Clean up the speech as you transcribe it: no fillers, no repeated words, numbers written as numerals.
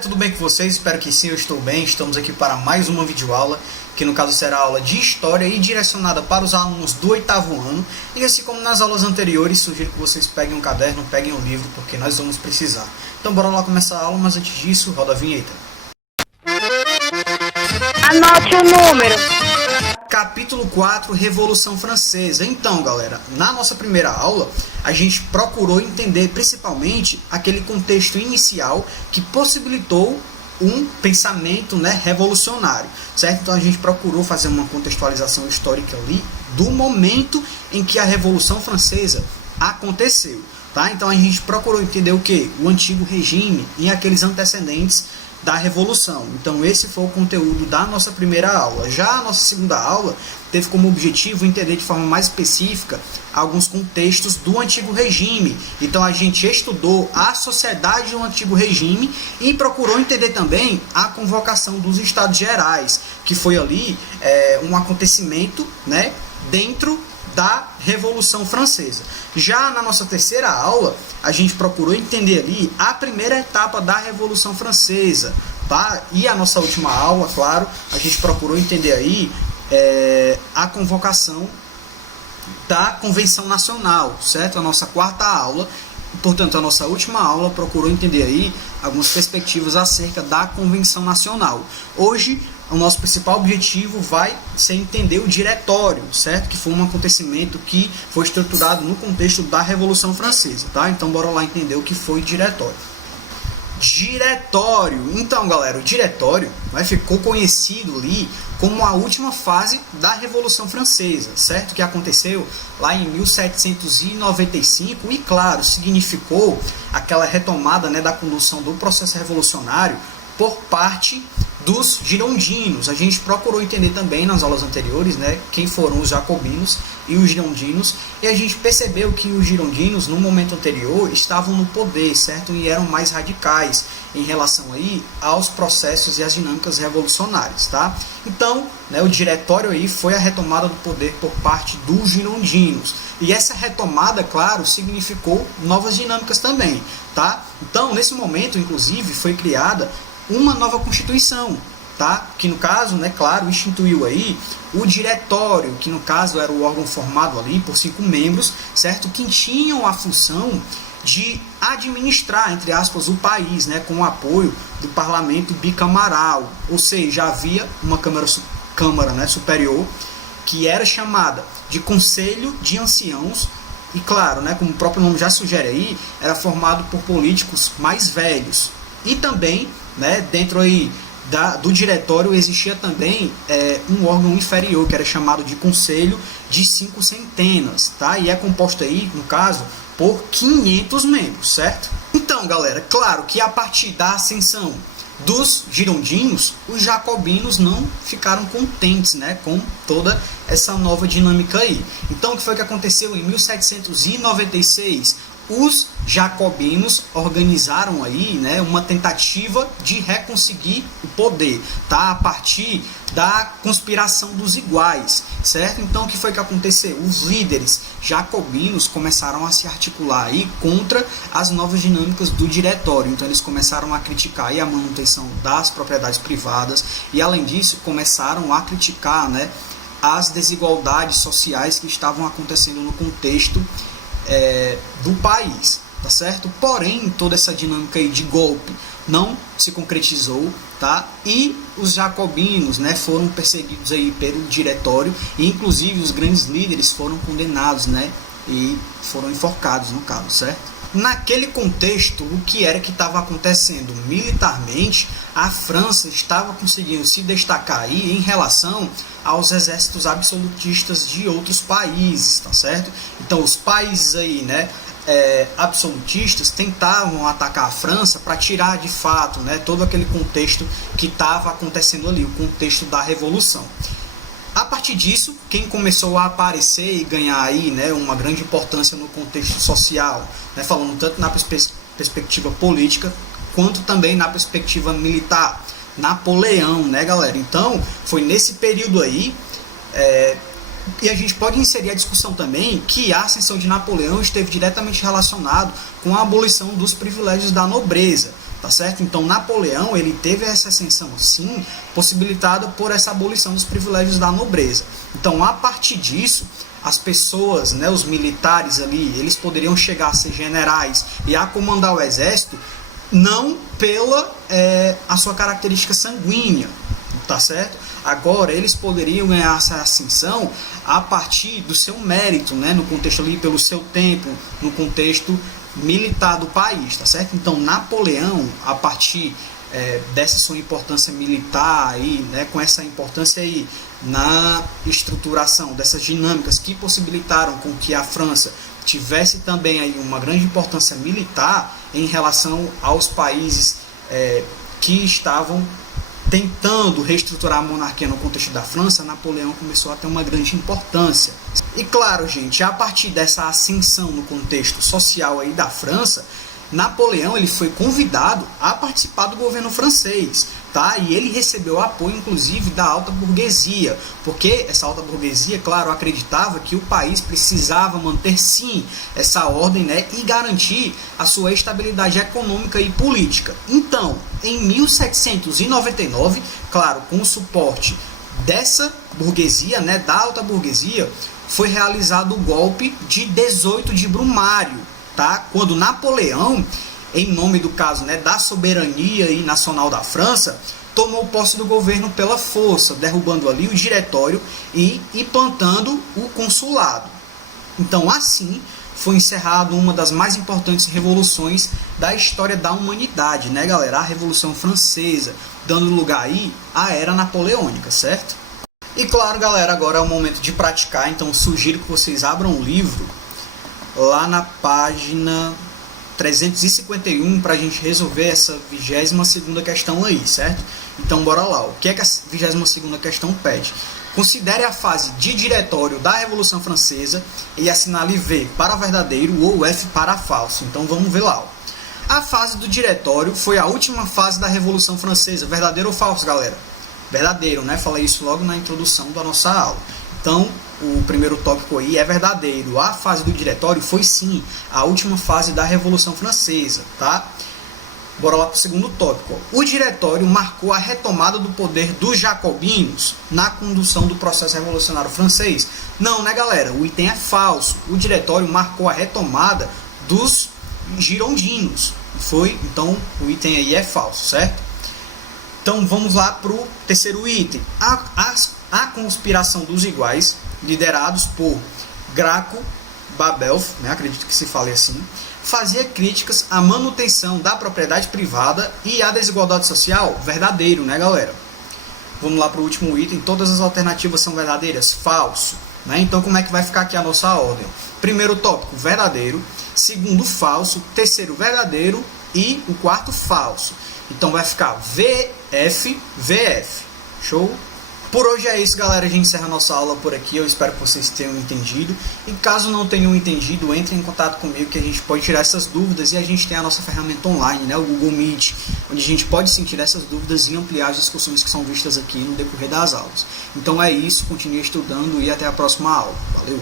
tudo bem com vocês? Espero que sim, eu estou bem. Estamos aqui para mais uma videoaula, que no caso será aula de História e direcionada para os alunos do 8º ano. E assim como nas aulas anteriores, sugiro que vocês peguem um caderno, peguem um livro, porque nós vamos precisar. Então bora lá começar a aula, mas antes disso, roda a vinheta. Anote o número. Capítulo 4, Revolução Francesa. Então, galera, na nossa primeira aula, a gente procurou entender principalmente aquele contexto inicial que possibilitou um pensamento, revolucionário, certo? Então a gente procurou fazer uma contextualização histórica ali do momento em que a Revolução Francesa aconteceu, tá? Então a gente procurou entender o que? O antigo regime e aqueles antecedentes da Revolução. Então esse foi o conteúdo da nossa primeira aula. Já a nossa segunda aula teve como objetivo entender de forma mais específica alguns contextos do antigo regime. Então a gente estudou a sociedade do antigo regime e procurou entender também a convocação dos Estados Gerais, que foi ali um acontecimento, dentro da Revolução Francesa. Já na nossa terceira aula, a gente procurou entender ali a primeira etapa da Revolução Francesa, tá? E a nossa última aula, claro, a gente procurou entender aí a convocação da Convenção Nacional, certo? A nossa quarta aula, portanto, a nossa última aula procurou entender aí algumas perspectivas acerca da Convenção Nacional. Hoje, o nosso principal objetivo vai ser entender o Diretório, certo? Que foi um acontecimento que foi estruturado no contexto da Revolução Francesa, tá? Então, bora lá entender o que foi Diretório. Diretório. Então, galera, o Diretório ficou conhecido ali como a última fase da Revolução Francesa, certo? Que aconteceu lá em 1795 e, claro, significou aquela retomada, da condução do processo revolucionário por parte dos girondinos. A gente procurou entender também nas aulas anteriores, quem foram os jacobinos e os girondinos, e a gente percebeu que os girondinos no momento anterior estavam no poder, certo? E eram mais radicais em relação aí aos processos e às dinâmicas revolucionárias, tá? Então, o Diretório aí foi a retomada do poder por parte dos girondinos. E essa retomada, claro, significou novas dinâmicas também, tá? Então, nesse momento, inclusive, foi criada uma nova Constituição, tá? Que no caso, claro, instituiu aí o Diretório, que no caso era o órgão formado ali por 5 membros, certo? Que tinham a função de administrar, entre aspas, o país, com o apoio do parlamento bicamaral, ou seja, havia uma câmara superior, que era chamada de Conselho de Anciãos, e claro, como o próprio nome já sugere aí, era formado por políticos mais velhos. E também, dentro aí do Diretório existia também um órgão inferior, que era chamado de Conselho de 5 centenas, tá? E é composto aí, no caso, por 500 membros, certo? Então, galera, claro que a partir da ascensão dos girondinos, os jacobinos não ficaram contentes, com toda essa nova dinâmica aí. Então, o que foi que aconteceu em 1796? Os jacobinos organizaram aí, uma tentativa de reconseguir o poder, tá? A partir da conspiração dos iguais, certo? Então, o que foi que aconteceu? Os líderes jacobinos começaram a se articular aí contra as novas dinâmicas do Diretório. Então, eles começaram a criticar aí a manutenção das propriedades privadas e, além disso, começaram a criticar, as desigualdades sociais que estavam acontecendo no contexto do país, tá certo? Porém, toda essa dinâmica aí de golpe não se concretizou, tá? E os jacobinos, foram perseguidos aí pelo Diretório e inclusive os grandes líderes foram condenados, e foram enforcados no caso, certo? Naquele contexto, o que era que estava acontecendo? Militarmente, a França estava conseguindo se destacar aí em relação aos exércitos absolutistas de outros países, tá certo? Então, os países aí, absolutistas tentavam atacar a França para tirar de fato, todo aquele contexto que estava acontecendo ali, o contexto da Revolução. A partir disso, quem começou a aparecer e ganhar aí, uma grande importância no contexto social, falando tanto na perspectiva política, quanto também na perspectiva militar, Napoleão, galera? Então, foi nesse período aí, e a gente pode inserir a discussão também que a ascensão de Napoleão esteve diretamente relacionado com a abolição dos privilégios da nobreza, tá certo? Então Napoleão, ele teve essa ascensão sim, possibilitada por essa abolição dos privilégios da nobreza. Então, a partir disso, as pessoas, né, os militares ali, eles poderiam chegar a ser generais e a comandar o exército não pela a sua característica sanguínea, tá certo? Agora, eles poderiam ganhar essa ascensão a partir do seu mérito, né, no contexto ali, pelo seu tempo, no contexto militar do país, tá certo? Então, Napoleão, a partir dessa sua importância militar aí, né, com essa importância aí na estruturação dessas dinâmicas que possibilitaram com que a França tivesse também aí uma grande importância militar em relação aos países que estavam tentando reestruturar a monarquia no contexto da França, Napoleão começou a ter uma grande importância. E claro, gente, a partir dessa ascensão no contexto social aí da França, Napoleão ele foi convidado a participar do governo francês, tá? E ele recebeu apoio, inclusive, da alta burguesia, porque essa alta burguesia, claro, acreditava que o país precisava manter, sim, essa ordem, né, e garantir a sua estabilidade econômica e política. Então, em 1799, claro, com o suporte dessa burguesia, né, da alta burguesia, foi realizado o golpe de 18 de Brumário, tá? Quando Napoleão, em nome do caso, né, da soberania e nacional da França, tomou posse do governo pela força, derrubando ali o diretório e implantando o consulado. Então, assim, foi encerrada uma das mais importantes revoluções da história da humanidade, né, galera? A Revolução Francesa, dando lugar aí à Era Napoleônica, certo? E claro, galera, agora é o momento de praticar, então sugiro que vocês abram o livro lá na página 351 para a gente resolver essa 22ª questão aí, certo? Então bora lá, o que é que a 22ª questão pede? Considere a fase de diretório da Revolução Francesa e assinale V para verdadeiro ou F para falso. Então vamos ver lá, ó. A fase do diretório foi a última fase da Revolução Francesa, verdadeiro ou falso, galera? Verdadeiro, né? Falei isso logo na introdução da nossa aula. Então, o primeiro tópico aí é verdadeiro. A fase do diretório foi sim a última fase da Revolução Francesa, tá? Bora lá para o segundo tópico. O diretório marcou a retomada do poder dos jacobinos na condução do processo revolucionário francês. Não, né, galera? O item é falso. O diretório marcou a retomada dos girondinos. Então, o item aí é falso, certo? Então, vamos lá para o terceiro item. A conspiração dos iguais, liderados por Graco Babel, né, acredito que se fale assim, fazia críticas à manutenção da propriedade privada e à desigualdade social. Verdadeiro, né, galera? Vamos lá para o último item. Todas as alternativas são verdadeiras? Falso. Né? Então, como é que vai ficar aqui a nossa ordem? Primeiro tópico, verdadeiro. Segundo, falso. Terceiro, verdadeiro. E o quarto, falso. Então, vai ficar VF, VF. Show? Por hoje é isso, galera. A gente encerra a nossa aula por aqui. Eu espero que vocês tenham entendido. E caso não tenham entendido, entre em contato comigo que a gente pode tirar essas dúvidas. E a gente tem a nossa ferramenta online, né, o Google Meet, onde a gente pode sim tirar essas dúvidas e ampliar as discussões que são vistas aqui no decorrer das aulas. Então é isso. Continue estudando e até a próxima aula. Valeu!